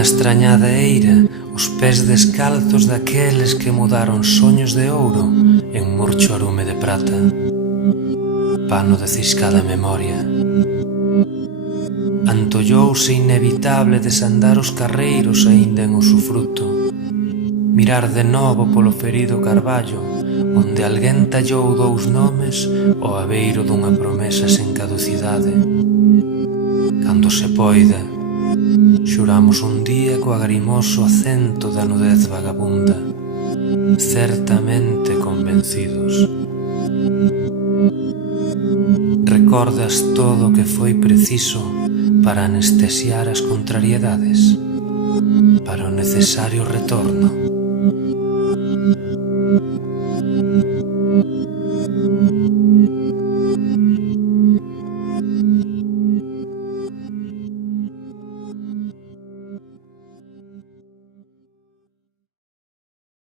Na estrañada eira, os pés descalzos daqueles que mudaron soños de ouro en murcho arume de prata, pano de ciscada memoria. Antollouse inevitable desandar os carreiros aínda en usufruto, mirar de novo polo ferido carballo onde alguén tallou dous nomes ao abeiro dunha promesa sen caducidade. Cando se poida, xuramos un día co agrimoso acento da nudez vagabunda, certamente convencidos. Recordas todo o que foi preciso para anestesiar as contrariedades, para o necesario retorno.